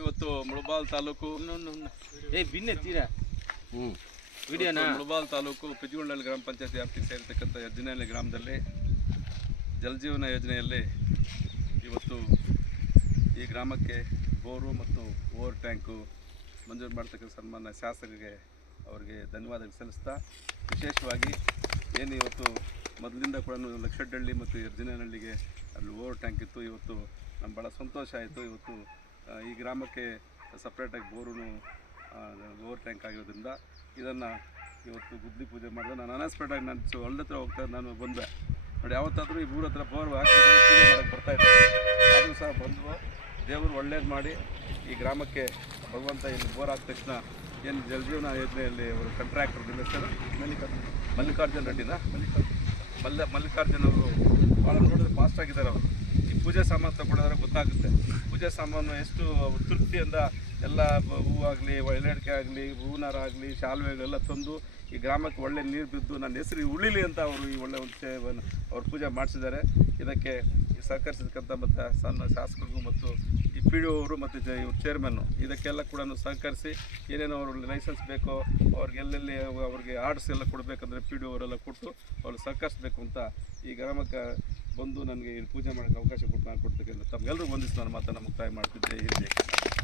ಇವತ್ತು ಮುಳಬಾಲ್ ತಾಲೂಕು ಮುಳಬಾಲ್ ತಾಲೂಕು ಪಿಜುಗೊಂಡಳ್ಳಿ ಗ್ರಾಮ ಪಂಚಾಯತ್ ವ್ಯಾಪ್ತಿಗೆ ಸೇರಿರ್ತಕ್ಕಂಥ ಯಜ್ಜನಹಳ್ಳಿ ಗ್ರಾಮದಲ್ಲಿ ಜಲಜೀವನ ಯೋಜನೆಯಲ್ಲಿ ಇವತ್ತು ಈ ಗ್ರಾಮಕ್ಕೆ ಬೋರು ಮತ್ತು ಓವರ್ ಟ್ಯಾಂಕು ಮಂಜೂರು ಮಾಡ್ತಕ್ಕಂಥ ಸನ್ಮಾನ್ಯ ಶಾಸಕರಿಗೆ ಅವರಿಗೆ ಧನ್ಯವಾದ ಸಲ್ಲಿಸ್ತಾ, ವಿಶೇಷವಾಗಿ ಏನು ಇವತ್ತು ಮೊದಲಿಂದ ಕೂಡ ಲಕ್ಷಡ್ಡಳ್ಳಿ ಮತ್ತು ಯಜ್ಜನಹಳ್ಳಿಗೆ ಅಲ್ಲಿ ಓವರ್ ಟ್ಯಾಂಕ್ ಇತ್ತು. ಇವತ್ತು ನಮ್ಗೆ ಭಾಳ ಸಂತೋಷ ಆಯಿತು. ಇವತ್ತು ಈ ಗ್ರಾಮಕ್ಕೆ ಸಪ್ರೇಟಾಗಿ ಬೋರು ಓವರ್ ಟ್ಯಾಂಕ್ ಆಗಿರೋದ್ರಿಂದ ಇದನ್ನು ಇವತ್ತು ಗುದ್ಲಿ ಪೂಜೆ ಮಾಡಿದೆ. ನಾನು ಅನಸ್ಪೆಕ್ಟಾಗಿ ನಾನು ಹೊಲ್ದ ಹತ್ರ ಹೋಗ್ತಾ ನಾನು ಬಂದೆ ನೋಡಿ, ಯಾವತ್ತಾದರೂ ಈ ಊರ ಹತ್ರ ಬೋರ್ ಹಾಕ್ಬೇಕಾದ್ರೆ ಪೂಜೆ ಮಾಡೋಕ್ಕೆ ಬರ್ತಾಯಿದ್ದೆ. ಆದರೂ ಸಹ ಬಂದು ದೇವರು ಒಳ್ಳೇದು ಮಾಡಿ ಈ ಗ್ರಾಮಕ್ಕೆ ಭಗವಂತ ಇಲ್ಲಿ ಬೋರ್ ಆದ ತಕ್ಷಣ ಏನು ಜಲಜೀವನ ಯೋಜನೆಯಲ್ಲಿ ಅವರು ಕಾಂಟ್ರಾಕ್ಟರ್ ನಿಮ್ಮ ಹೆಸರು ಮಲ್ಲಿಕಾರ್ಜುನ್ ರೆಡ್ಡಿನ ಮಲ್ಲಿಕಾರ್ಜುನ್ ಅವರು ಭಾಳ ನೋಡಿದ್ರೆ ಫಾಸ್ಟ್ ಆಗಿದ್ದಾರೆ. ಅವರು ಈ ಪೂಜೆ ಸಾಮಾನು ತಗೊಂಡಿದ್ರೆ ಗೊತ್ತಾಗುತ್ತೆ. ಪೂಜೆ ಸಾಮಾನು ಎಷ್ಟು ತೃಪ್ತಿಯಿಂದ ಎಲ್ಲ ಹೂವಾಗಲಿ, ಎಲೆಡಿಕೆ ಆಗಲಿ, ಹೂವಿನಾರ ಆಗಲಿ, ಶಾಲುವೆಗಳೆಲ್ಲ ತಂದು ಈ ಗ್ರಾಮಕ್ಕೆ ಒಳ್ಳೆ ನೀರು ಬಿದ್ದು ನನ್ನ ಹೆಸರು ಉಳಿಲಿ ಅಂತ ಅವರು ಈ ಒಳ್ಳೆ ಒಂದು ಸೇವೆಯನ್ನು ಅವ್ರು ಪೂಜೆ ಮಾಡಿಸಿದ್ದಾರೆ. ಇದಕ್ಕೆ ಸಹಕರಿಸಿದಕ್ಕಂಥ ಮತ್ತು ಸಣ್ಣ ಶಾಸಕರಿಗೂ ಮತ್ತು ಈ ಪಿ ಡಿ ಒ ಅವರು ಮತ್ತು ಇವ್ರ ಚೇರ್ಮನ್ನು ಇದಕ್ಕೆಲ್ಲ ಕೂಡ ಸಹಕರಿಸಿ ಏನೇನು ಅವರು ಲೈಸೆನ್ಸ್ ಬೇಕೋ ಅವ್ರಿಗೆ ಎಲ್ಲೆಲ್ಲಿ ಅವ್ರಿಗೆ ಆರ್ಡ್ಸ್ ಎಲ್ಲ ಕೊಡಬೇಕಂದ್ರೆ ಪಿ ಡಿ ಒ ಅವರೆಲ್ಲ ಕೊಟ್ಟು ಅವ್ರಿಗೆ ಸಹಕರಿಸಬೇಕು ಅಂತ ಈ ಗ್ರಾಮಕ್ಕೆ ಬಂದು ನನಗೆ ಇಲ್ಲಿ ಪೂಜೆ ಮಾಡೋಕ್ಕೆ ಅವಕಾಶ ಕೊಟ್ಟು ನಾನು ಕೊಡ್ತಕ್ಕಂಥ ತಮ್ಮೆಲ್ಲರೂ ಬಂದಿದ್ದು ನಾನು ಮಾತನ್ನು ಮುಕ್ತಾಯ ಮಾಡ್ತಿದ್ದೆ.